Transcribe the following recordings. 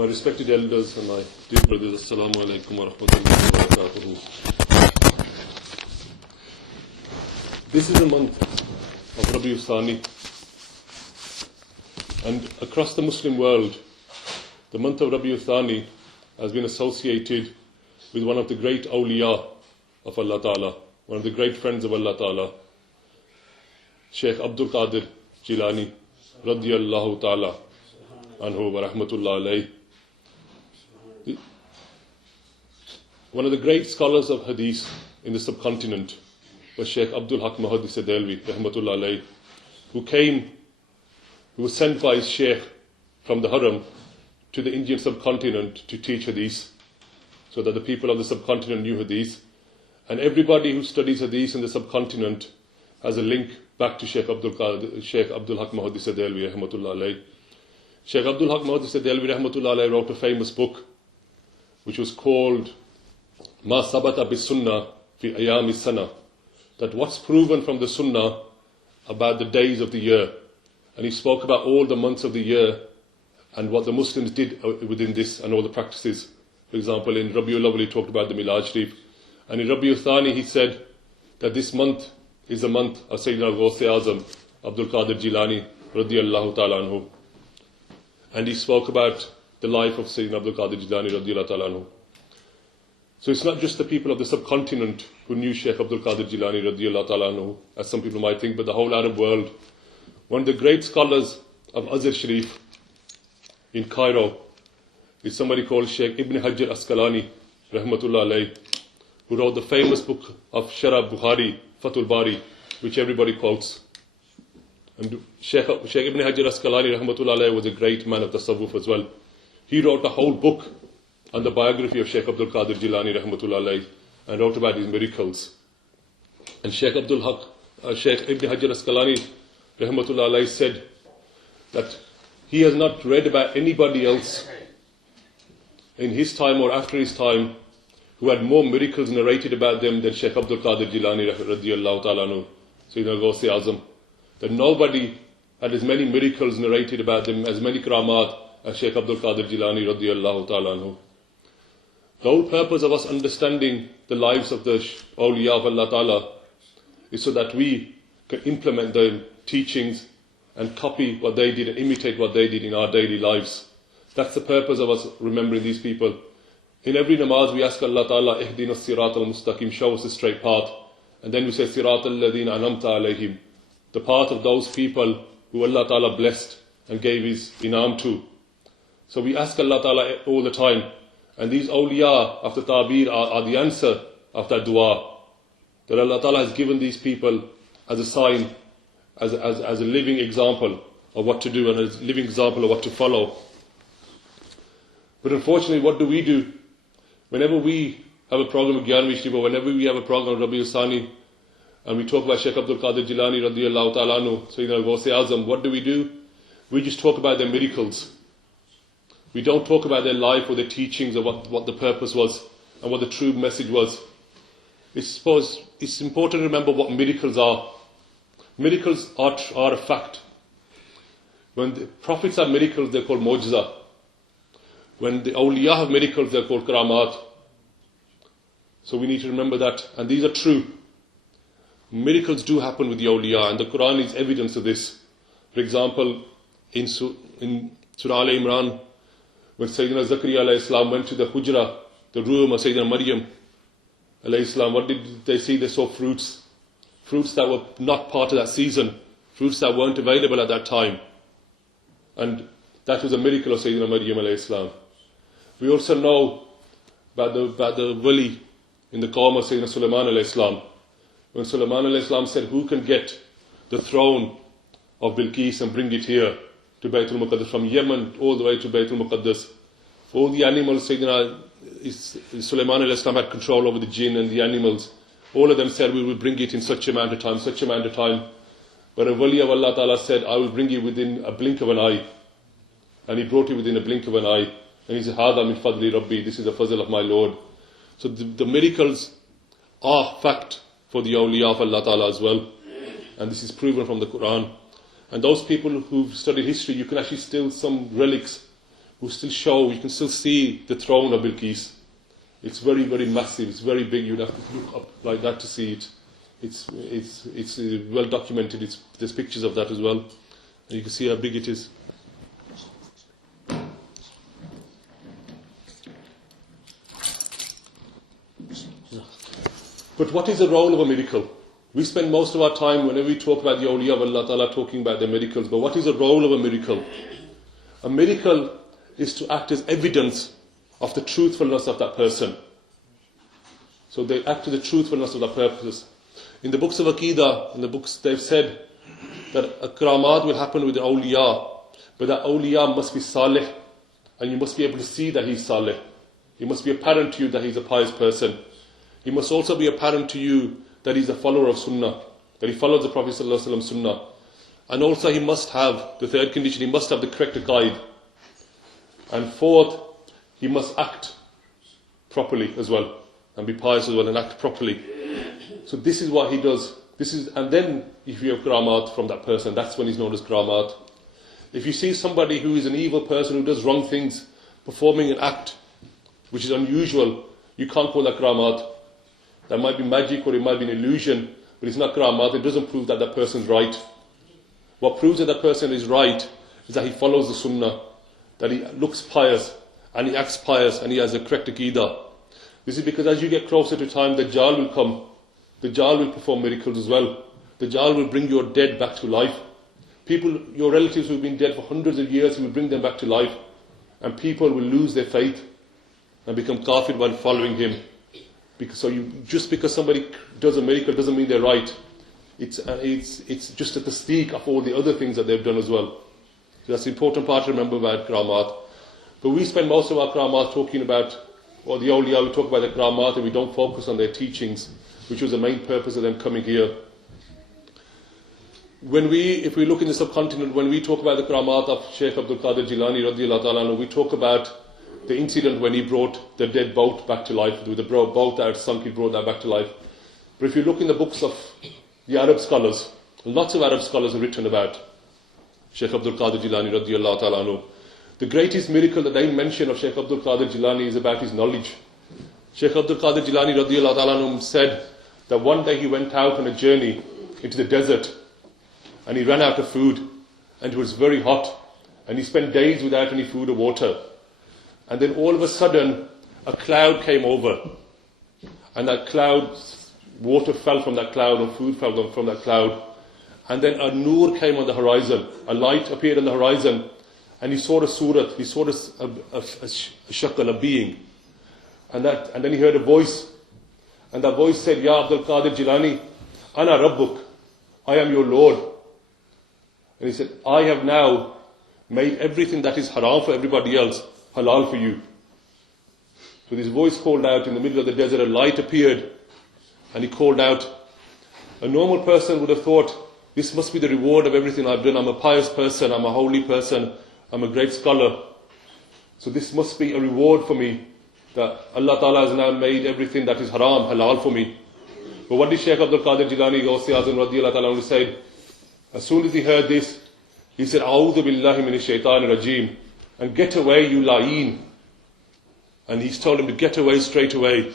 My respected elders and my dear brothers, Assalamu alaikum wa rahmatullahi wa barakatuhu. This is the month of Rabi'u Thani, and across the Muslim world, the month of Rabi'u Thani has been associated with one of the great awliya of Allah Ta'ala, one of the great friends of Allah Ta'ala, Shaykh Qadir Jilaani, radiyallahu ta'ala anhu wa rahmatullah alayhi. One of the great scholars of hadith in the subcontinent was Shaykh Abdul rahmatullah alayhi, who was sent by his Shaykh from the Haram to the Indian subcontinent to teach hadith, so that the people of the subcontinent knew hadith. And everybody who studies hadith in the subcontinent has a link back to Shaykh Abdul rahmatullah alayhi. Shaykh Abdul rahmatullah alayhi wrote a famous book which was called Ma Sabata bis Sunnah fi Ayami Sana, that what's proven from the Sunnah about the days of the year. And he spoke about all the months of the year and what the Muslims did within this and all the practices. For example, in Rabiul Awwal he talked about the Milad Sharif, and in Rabiul Thani he said that this month is the month of Sayyidina ghous azam Abdul Qadir Jilaani radiyallahu ta'ala anhu. And he spoke about the life of Sayyidina Abdul Qadir Jilaani radiyallahu ta'ala anhu. So it's not just the people of the subcontinent who knew Shaykh Abdul Qadir Jilaani radiyallahu ta'ala anhu, as some people might think, but the whole Arab world. One of the great scholars of Azhar Sharif in Cairo is somebody called Shaykh Ibn Hajar Asqalani rahmatullah alayhi, who wrote the famous book of Sharh Bukhari, Fathul Bari, which everybody quotes. And Shaykh Ibn Hajar Asqalani rahmatullah alayhi was a great man of tasawwuf as well. He wrote a whole book on the biography of Shaykh Abdul Qadir Jilaani rahmatullah alayhi and wrote about his miracles. And Shaykh Ibn Hajar Asqalani rahmatullah alayhi said that he has not read about anybody else in his time or after his time who had more miracles narrated about them than Shaykh Abdul Qadir Jilaani radiyallahu ta'ala anhu, Sayyidina ghous azam. That nobody had as many miracles narrated about them, as many karamat as Shaykh Abdul Qadir Jilaani radiyallahu ta'ala anhu. The whole purpose of us understanding the lives of the awliya of Allah Ta'ala is so that we can implement the teachings and copy what they did and imitate what they did in our daily lives. That's the purpose of us remembering these people. In every namaz we ask Allah Ta'ala, Ihdina as-sirat al-mustaqim, show us the straight path. And then we say, Sirat al-ladhina anamta alayhim, the path of those people who Allah Ta'ala blessed and gave His inam to. So we ask Allah Ta'ala all the time. And these awliya of the ta'bir are the answer of that dua. That Allah Ta'ala has given these people as a sign, as a living example of what to do and a living example of what to follow. But unfortunately, what do? Whenever we have a program of Gyan Vishniva, whenever we have a program of Rabi'u Thani, and we talk about Shaykh Abdul Qadir Jilaani radiyallahu ta'ala anhu, Sayyidina ghous azam, what do? We just talk about their miracles. We don't talk about their life or their teachings or what the purpose was and what the true message was. It's important to remember what miracles are. Miracles are a fact. When the prophets have miracles, they're called mu'jiza. When the awliya have miracles, they're called karamat. So we need to remember that. And these are true. Miracles do happen with the awliya, and the Quran is evidence of this. For example, in Surah Al-Imran, when Sayyidina Zakaria alayhi salam went to the hujra, the room of Sayyidina Maryam alayhi salam, what did they see? They saw fruits. Fruits that were not part of that season. Fruits that weren't available at that time. And that was a miracle of Sayyidina Maryam alayhi salam. We also know about the wali in the qawm of Sayyidina Sulaiman alayhi salam. When Sulaiman alayhi salam said, who can get the throne of Bilqis and bring it here to Baytul Muqaddas, from Yemen all the way to Baytul Muqaddas? All the animals, Sayyidina Sulaiman alayhi salam had control over the jinn and the animals. All of them said, we will bring it in such amount of time, such amount of time. But a wali of Allah Ta'ala said, I will bring it within a blink of an eye. And he brought it within a blink of an eye. And he said, Hada min fadli Rabbi, this is the fazl of my Lord. So the miracles are fact for the awliya of Allah Ta'ala as well. And this is proven from the Quran. And those people who've studied history, you can actually still some relics who still show, you can still see the throne of Bilqis. It's very, very massive, it's very big, you'd have to look up like that to see it. It's well documented, there's pictures of that as well. And you can see how big it is. But what is the role of a miracle? We spend most of our time, whenever we talk about the awliya of Allah Ta'ala, talking about their miracles. But what is the role of a miracle? A miracle is to act as evidence of the truthfulness of that person. So they act as the truthfulness of that purpose. In the books of Aqidah, in the books, they've said that karamat will happen with the awliya, but that awliya must be salih, and you must be able to see that he's salih. It must be apparent to you that he's a pious person. It must also be apparent to you that he's a follower of sunnah, that he follows the Prophet ﷺ sunnah. And also he must have, the third condition, he must have the correct guide. And fourth, he must act properly as well, and be pious as well, and act properly. So this is what he does. And then if you have karamat from that person, that's when he's known as karamat. If you see somebody who is an evil person, who does wrong things, performing an act which is unusual, you can't call that karamat. That might be magic or it might be an illusion, but it's not karamat. It doesn't prove that that person's right. What proves that that person is right is that he follows the sunnah, that he looks pious, and he acts pious, and he has the correct aqidah. This is because as you get closer to time, the Dajjal will come. The Dajjal will perform miracles as well. The Dajjal will bring your dead back to life. People, your relatives who have been dead for hundreds of years, he will bring them back to life. And people will lose their faith and become kafir while following him. Just because somebody does a miracle doesn't mean they're right. It's just a tasdeeq of all the other things that they've done as well. So that's the important part to remember about karamat. But we spend most of our karamat talking about, or the awliya, we talk about the karamat and we don't focus on their teachings, which was the main purpose of them coming here. If we look in the subcontinent, when we talk about the karamat of Shaykh Abdul Qadir Jilani radiyallahu ta'ala, we talk about the incident when he brought the dead boat back to life. With the boat that had sunk, he brought that back to life. But if you look in the books of the Arab scholars, lots of Arab scholars have written about Shaykh Abdul Qadir Jilani radiyallahu ta'ala. The greatest miracle that they mention of Shaykh Abdul Qadir Jilani is about his knowledge. Shaykh Abdul Qadir Jilani radiyallahu ta'ala said that one day he went out on a journey into the desert and he ran out of food and it was very hot and he spent days without any food or water. And then all of a sudden a cloud came over and that cloud, water fell from that cloud and food fell from that cloud. And then a nur came on the horizon, a light appeared on the horizon, and he saw a surat, he saw a shakal, a being. And then he heard a voice, and that voice said, Ya Abdul Qadir Jilani, Ana Rabbuk, I am your Lord. And he said, I have now made everything that is haram for everybody else halal for you. So this voice called out in the middle of the desert, a light appeared, and he called out. A normal person would have thought, this must be the reward of everything I've done. I'm a pious person, I'm a holy person, I'm a great scholar. So this must be a reward for me, that Allah Ta'ala has now made everything that is haram halal for me. But what did Shaykh Abdul Qadir Jilani ghous azam radiyallahu ta'ala say? As soon as he heard this, he said, A'udhu billahi minash shaitanir rajeem, and get away, you la'een. And he's told him to get away straight away.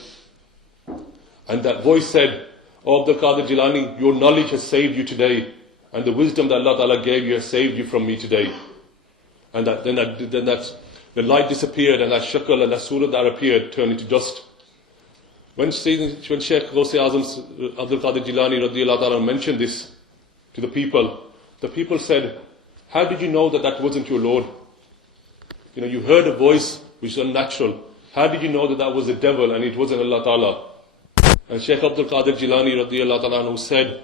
And that voice said, Oh Abdul Qadir Jilani, your knowledge has saved you today, and the wisdom that Allah Ta'ala gave you has saved you from me today. And then the light disappeared, and that shakal and that surah that appeared turned into dust. When Shaykh ghous azam Abdul Qadir Jilani radiyallahu ta'ala mentioned this to the people said, how did you know that that wasn't your Lord? You heard a voice which is unnatural. How did you know that that was the devil and it wasn't Allah Ta'ala? And Shaykh Abdul Qadir Jilani radiyallahu ta'ala said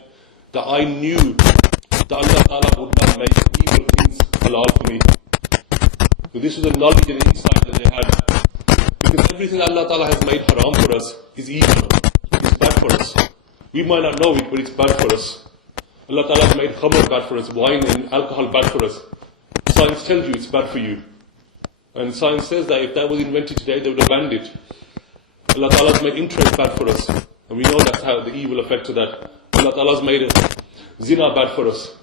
that I knew that Allah Ta'ala would not make evil things halal for me. So this was the knowledge and insight that they had. Because everything Allah Ta'ala has made haram for us is evil. It's bad for us. We might not know it, but it's bad for us. Allah Ta'ala has made khamr bad for us, wine and alcohol bad for us. Science tells you it's bad for you. And science says that if that was invented today, they would have banned it. Allah Ta'ala has made interest bad for us. And we know that's how the evil effect of that. Allah Ta'ala has made zina bad for us.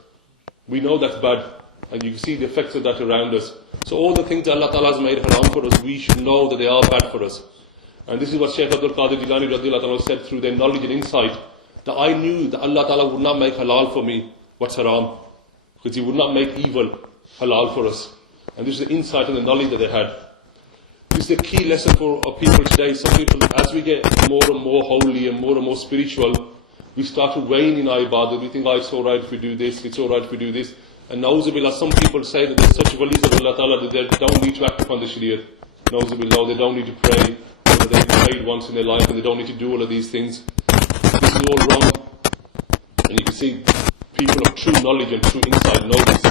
We know that's bad. And you can see the effects of that around us. So all the things that Allah Ta'ala has made haram for us, we should know that they are bad for us. And this is what Shaykh Abdul Qadir Jilaani radiallahu anhu said through their knowledge and insight, that I knew that Allah Ta'ala would not make halal for me what's haram, because He would not make evil halal for us. And this is the insight and the knowledge that they had. This is the key lesson for our people today. Some people, as we get more and more holy and more spiritual, we start to wane in our ibadah. We think, it's alright if we do this, it's alright if we do this. And na'uzubillah, some people say that they're such walis of Allah Ta'ala that they don't need to act upon the Shariah. Na'uzubillah, they don't need to pray, or they've prayed once in their life and they don't need to do all of these things. This is all wrong. And you can see people of true knowledge and true insight know this.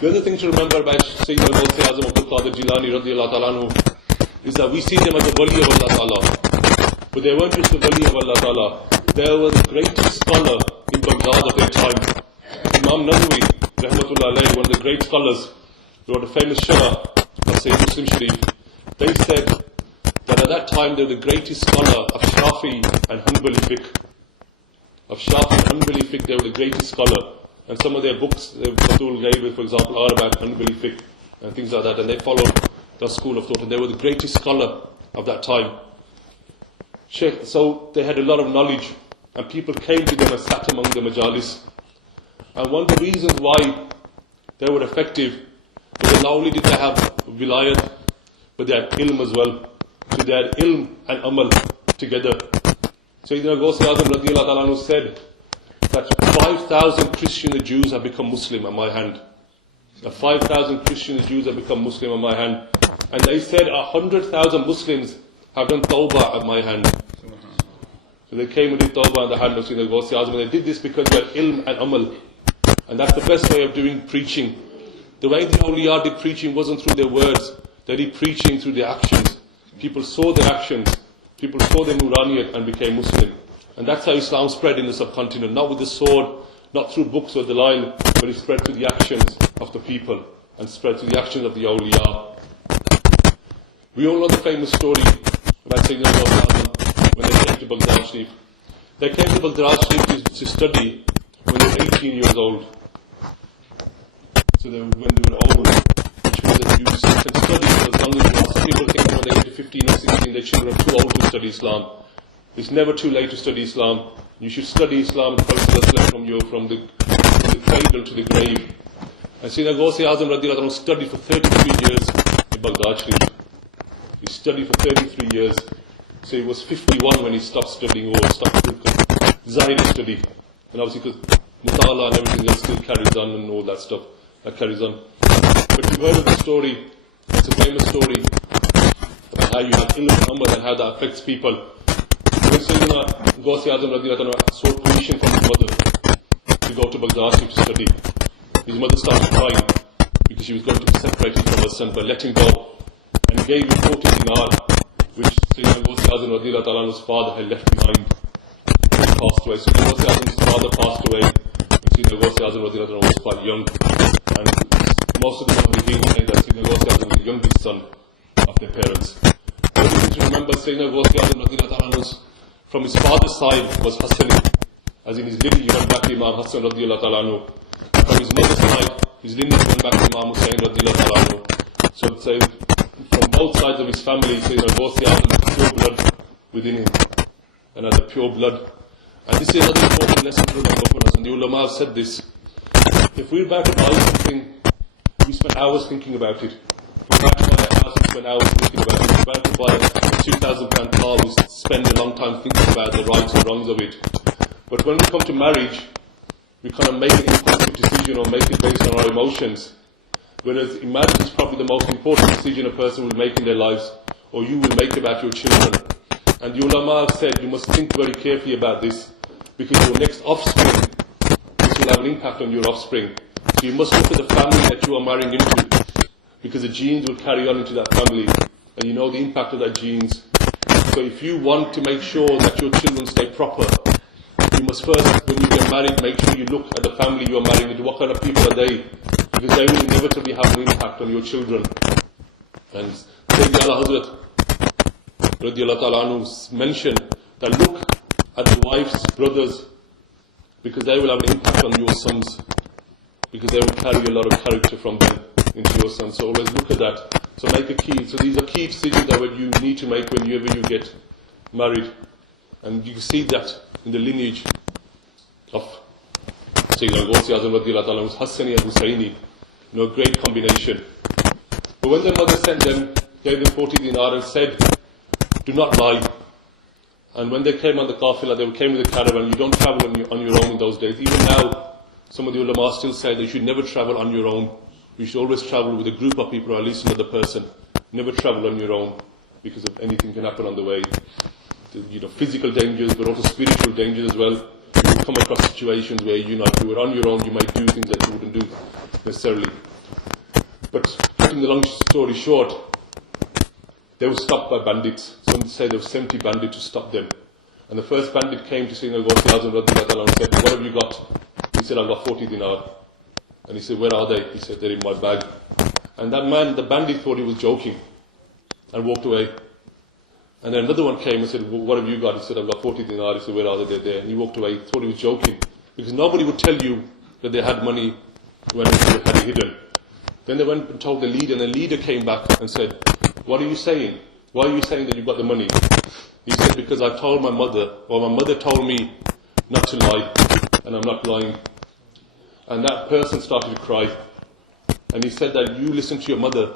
The other thing to remember about Sayyidina ghous azam Abdul Qadir Jilaani radiallahu ta'ala anhu is that we see them as a wali of Allah Ta'ala. But they weren't just a wali of Allah Ta'ala. They were the greatest scholar in Baghdad of their time. Imam Nawawi, rahmatullah alayhi, one of the great scholars, wrote a famous sharah of Sayyid Muslim Sharif. They said that at that time they were the greatest scholar of Shafi and Hanbali fiqh. Of Shafi and Hanbali fiqh, they were the greatest scholar. And some of their books, Abdul gave, for example, are about Hanbali fiqh and things like that. And they followed the school of thought. And they were the greatest scholar of that time. So they had a lot of knowledge. And people came to them and sat among the majalis. And one of the reasons why they were effective is that not only did they have wilayat, but they had ilm as well. So they had ilm and amal together. So Sayyidina ghous azam radiallahu ta'ala anhu said that 5,000 Christian and Jews have become Muslim at my hand. 5,000 Christian and Jews have become Muslim at my hand. And they said 100,000 Muslims have done tawbah at my hand. So they came and did tawbah at the hand of Sayyidina ghous azam. And they did this because they had ilm and amal. And that's the best way of doing preaching. The way the awliya did preaching wasn't through their words. They did preaching through their actions. People saw their actions. People saw their nuraniyat and became Muslim. And that's how Islam spread in the subcontinent. Not with the sword, not through books or the line, but it spread through the actions of the people and spread through the actions of the awliya. We all know the famous story about Sayyidina ghous azam when they came to Baghdad Sharif. They came to Baghdad Sharif to study when they were 18 years old. So when they were old, which means that you can study for as long as you want. Some people think when they get to 15 or 16, their children are too old to study Islam. It's never too late to study Islam. You should study Islam from the cradle to the grave. And Sayyidina ghous azam radiallahu anhu studied for 33 years in Baghdad Sharif. He studied for 33 years. So he was 51 when he stopped studying or stopped Zahiri study. And obviously because Mutala and everything else still carries on and all that stuff that carries on. But you've heard of the story. It's a famous story about how you have ilm and amal and how that affects people. When Sayyidina ghous azam radiallahu anhu sought permission from his mother to go to Baghdad to study, his mother started crying because she was going to be separated from her son, but let him go. And he gave him 40 dinar, which Sayyidina ghous azam radiallahu anhu's father had left behind. Passed away. So ghous azam's father passed away. And Sayyidina ghous azam radiallahu anhu was quite young. And most of the Muhammad saying that Sayyidina ghous azam was the youngest son of their parents. But you need to remember Sayyidina ghous azam radiallahu anhu from his father's side was Hassani. As in his lineage he went back to Imam Hassan radiallahu anhu. And from his mother's side, his lineage went back to Imam Hussain radiallahu anhu. So from both sides of his family, Sayyidina ghous azam has pure blood within him. And as a pure blood. And this is another important lesson to remember for us. And the ulama have said this. If we're about to buy something, we spend hours thinking about it. If we're about to buy a house, we spend hours thinking about it. If we're about to buy a £2,000 car, we spend a long time thinking about the rights and wrongs of it. But when we come to marriage, we kind of make an impulsive decision or make it based on our emotions. Whereas in marriage is probably the most important decision a person will make in their lives, or you will make about your children. And the ulama have said you must think very carefully about this, because your next offspring, this will have an impact on your offspring. So you must look at the family that you are marrying into, because the genes will carry on into that family, and you know the impact of that genes. So if you want to make sure that your children stay proper, you must first, when you get married, make sure you look at the family you are marrying into. What kind of people are they? Because they will inevitably have an impact on your children. And Sayyidina Hazrat radiallahu ta'ala anhu mentioned that look at the wife's brothers, because they will have an impact on your sons. because they will carry a lot of character from them into your son. So always look at that. So make a key. So these are key decisions that you need to make whenever you get married. And you can see that in the lineage of Sayyidina Ghous Azam radiyallahu ta'ala, Hassani and Hussaini. Great combination. But when their mother sent them, gave them 40 dinar and said, do not lie. And when they came on the qafila, they came with a caravan. You don't travel on your own in those days. Even now, some of the ulama still say that you should never travel on your own. You should always travel with a group of people or at least another person. Never travel on your own, because of anything can happen on the way. Physical dangers, but also spiritual dangers as well. You will come across situations where if you were on your own, you might do things that you wouldn't do necessarily. But cutting the long story short, they were stopped by bandits. Some say there were 70 bandits to stop them. And the first bandit came to Sayyidina Ghous Azam radiyallahu anhu and said, what have you got? He said, I've got 40 dinar. And he said, where are they? He said, they're in my bag. And that man, the bandit, thought he was joking and walked away. And then another one came and said, what have you got? He said, I've got 40 dinar. He said, where are they? They're there. And he walked away. He thought he was joking. Because nobody would tell you that they had money when they had it hidden. Then they went and told the leader, and the leader came back and said, what are you saying? Why are you saying that you've got the money? He said, because I told my mother, or my mother told me not to lie, and I'm not lying. And that person started to cry. And he said that you listen to your mother,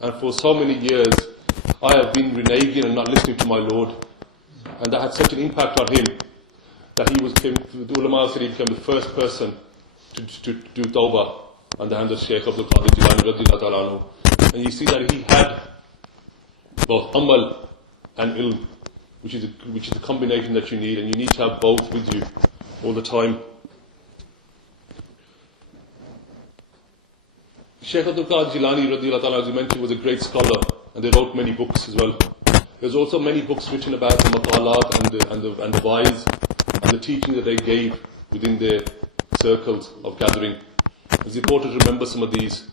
and for so many years I have been reneging and not listening to my Lord. And that had such an impact on him that the ulama said he became the first person to do tawbah on the hand of Shaykh Abdul Qadir Jilaani radiyallahu ta'ala anhu. And you see that he had both amal and ilm, which is a combination that you need, and you need to have both with you all the time. Shaykh Abdul Qadir Jilaani radiyallahu ta'ala, as you mentioned, was a great scholar, and they wrote many books as well. There's also many books written about the maqalat and the wise and the teaching that they gave within their circles of gathering. It's important to remember some of these.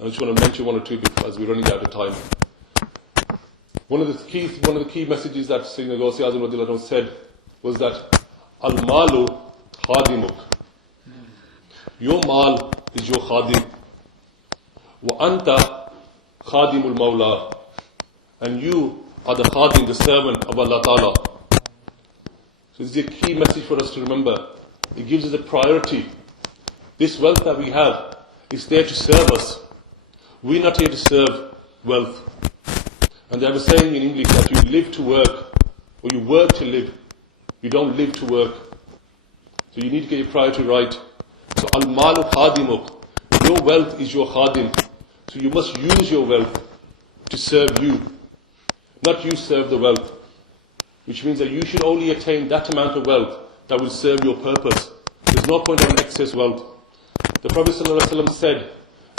I just want to mention one or two as we're running out of time. One of the key messages that Sayyidina Ghous Azam radiyallahu anhu said was that al-malu khadimuk. Your mal is your khadim. Wa anta khadimul mawla. And you are the khadim, the servant of Allah Ta'ala. So this is a key message for us to remember. It gives us a priority. This wealth that we have is there to serve us. We're not here to serve wealth. And they have a saying in English that you live to work, or you work to live. You don't live to work. So you need to get your priority right. So al-malu khadimuk. Your wealth is your khadim. So you must use your wealth to serve you. Not you serve the wealth. Which means that you should only attain that amount of wealth that will serve your purpose. There's no point having excess wealth. The Prophet ﷺ said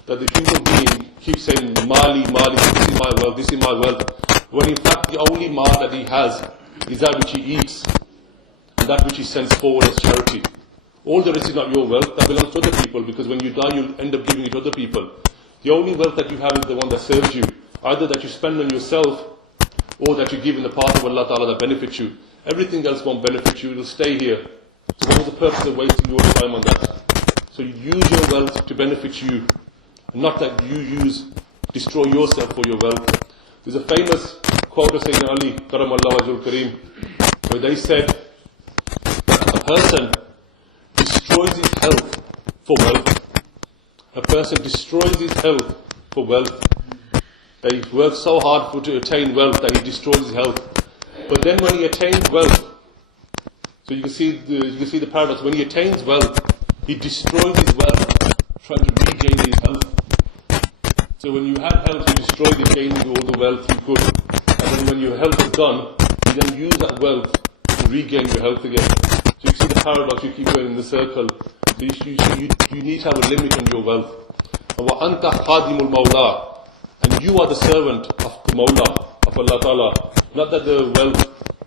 that the human being keeps saying, Mali, Mali, this is my wealth, this is my wealth. When in fact the only mal that he has is that which he eats and that which he sends forward as charity. All the rest is not your wealth, that belongs to other people, because when you die you'll end up giving it to other people. The only wealth that you have is the one that serves you. Either that you spend on yourself or that you give in the path of Allah Ta'ala that benefits you. Everything else won't benefit you, it'll stay here. So what was the purpose of wasting your time on that? So you use your wealth to benefit you, not that you destroy yourself for your wealth. There's a famous quote of Sayyidina Ali, Karamallahu Wajhul Kareem, where they said that a person destroys his health for wealth. A person destroys his health for wealth. That he works so hard to attain wealth that he destroys his health. But then when he attains wealth, so you can see the paradox. When he attains wealth, he destroys his wealth, trying to regain his health. So when you have health, you destroy the gaining all the wealth you could. And then when your health is gone, you then use that wealth to regain your health again. So you see the paradox, you keep going in the circle. So you need to have a limit on your wealth. And وَأَنْتَ خَادِمُ الْمَوْلَى. And you are the servant of the Mawla, of Allah Ta'ala. Not that the wealth,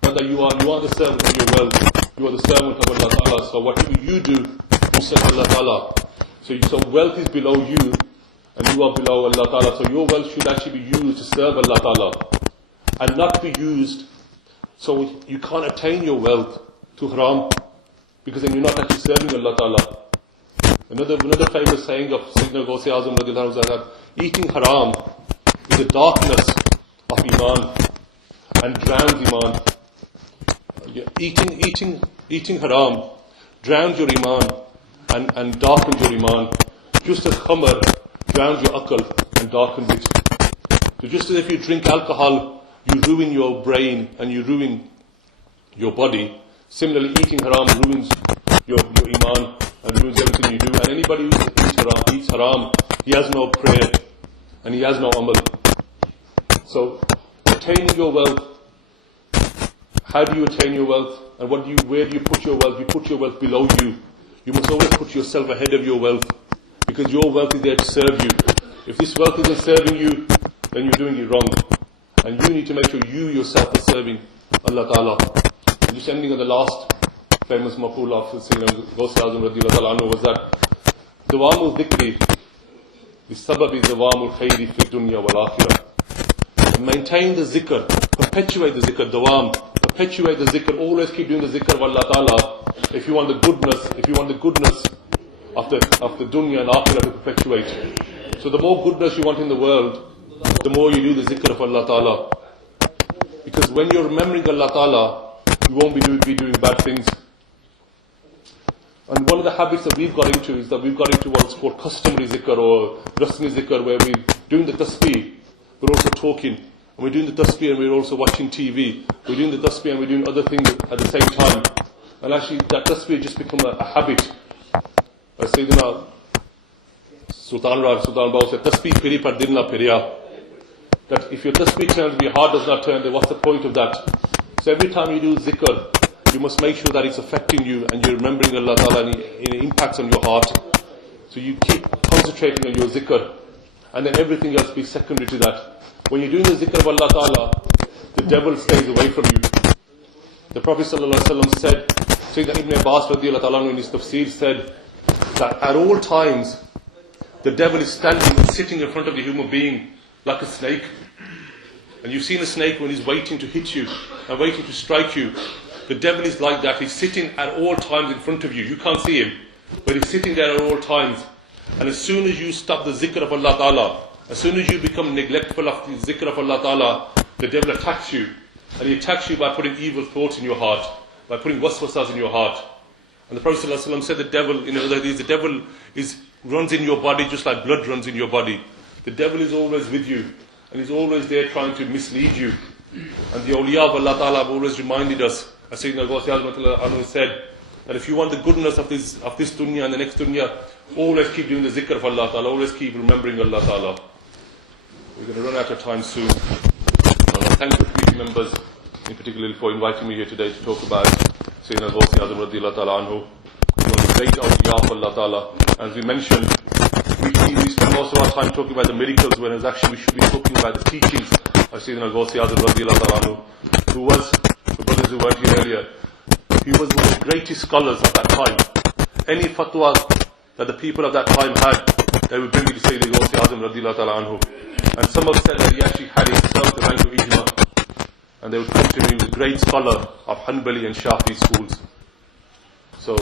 not that you are the servant of your wealth. You are the servant of Allah Ta'ala. So whatever you do, you serve Allah Ta'ala. So wealth is below you, and you are below Allah Ta'ala. So your wealth should actually be used to serve Allah Ta'ala, and not be used so you can't attain your wealth to haram, because then you're not actually serving Allah Ta'ala. Another famous saying of Sayyidina Ghaus Azam radiallahu anhu is that eating haram is the darkness of Iman and drowns Iman. Eating haram drowns your Iman and darkens your Iman. Just as khamr drowns your akal and darkens it. So just as if you drink alcohol, you ruin your brain and you ruin your body, similarly eating haram ruins your Iman and ruins everything you do. And anybody who eats haram, he has no prayer and he has no amal. So attaining your wealth, how do you attain your wealth? And where do you put your wealth? You put your wealth below you. You must always put yourself ahead of your wealth, because your wealth is there to serve you. If this wealth isn't serving you, then you're doing it wrong. And you need to make sure you yourself are serving Allah Ta'ala. And just ending on the last famous maqul of Sayyidina Ghaus Azam radiallahu anhu was that Dawamul dhikri bisababi dawamul khayri fi dunya wal akhirah. Maintain the zikr, perpetuate the zikr, dawam, perpetuate the zikr, always keep doing the zikr of Allah Ta'ala. If you want the goodness of the dunya and akhirah to perpetuate. So the more goodness you want in the world, the more you do the zikr of Allah Ta'ala. Because when you're remembering Allah Ta'ala, you won't be doing bad things. And one of the habits that we've got into is that we've got into what's called customary zikr or rasmi zikr, where we're doing the tasbih, we're also talking. And we're doing the tasbih and we're also watching TV. We're doing the tasbih and we're doing other things at the same time. And actually that tasbih just become a habit. As Sayyidina Sultan Bahu said, tasbih piri par dil na piriya. That if your tasbih turns, your heart does not turn, then what's the point of that? So every time you do zikr, you must make sure that it's affecting you and you're remembering Allah Ta'ala and it impacts on your heart. So you keep concentrating on your zikr, and then everything else be secondary to that. When you're doing the zikr of Allah Ta'ala, the devil stays away from you. The Prophet ﷺ said, Sayyidina Ibn Abbas radiallahu anhu in his tafsir said, that at all times, the devil is standing and sitting in front of the human being like a snake. And you've seen a snake when he's waiting to hit you and waiting to strike you. The devil is like that. He's sitting at all times in front of you. You can't see him, but he's sitting there at all times. And as soon as you stop the zikr of Allah Ta'ala, as soon as you become neglectful of the zikr of Allah Ta'ala, the devil attacks you. And he attacks you by putting evil thoughts in your heart, by putting waswasas in your heart. And the Prophet ﷺ said the devil runs in your body just like blood runs in your body. The devil is always with you, and he's always there trying to mislead you. And the awliya of Allah Ta'ala have always reminded us, as Sayyidina Ghaus Azam said, that if you want the goodness of this dunya and the next dunya, always keep doing the zikr of Allah Ta'ala, always keep remembering Allah Ta'ala. We're going to run out of time soon. Thank the committee members, in particular, for inviting me here today to talk about Sayyidina Ghaus Azam radiallahu ta'ala anhu, one of the great awliya of Allah Ta'ala. As we mentioned, we spend most of our time talking about the miracles, whereas actually we should be talking about the teachings of Sayyidina Ghaus Azam radiallahu ta'ala anhu, who was, the brothers who were here earlier, he was one of the greatest scholars of that time. Any fatwa that the people of that time had, they would bring it to Sayyidina Ghaus Azam radiallahu ta'ala anhu. And some have said that he actually had himself the rank of ijma. And they would come to him, he was a great scholar of Hanbali and Shafi schools. So,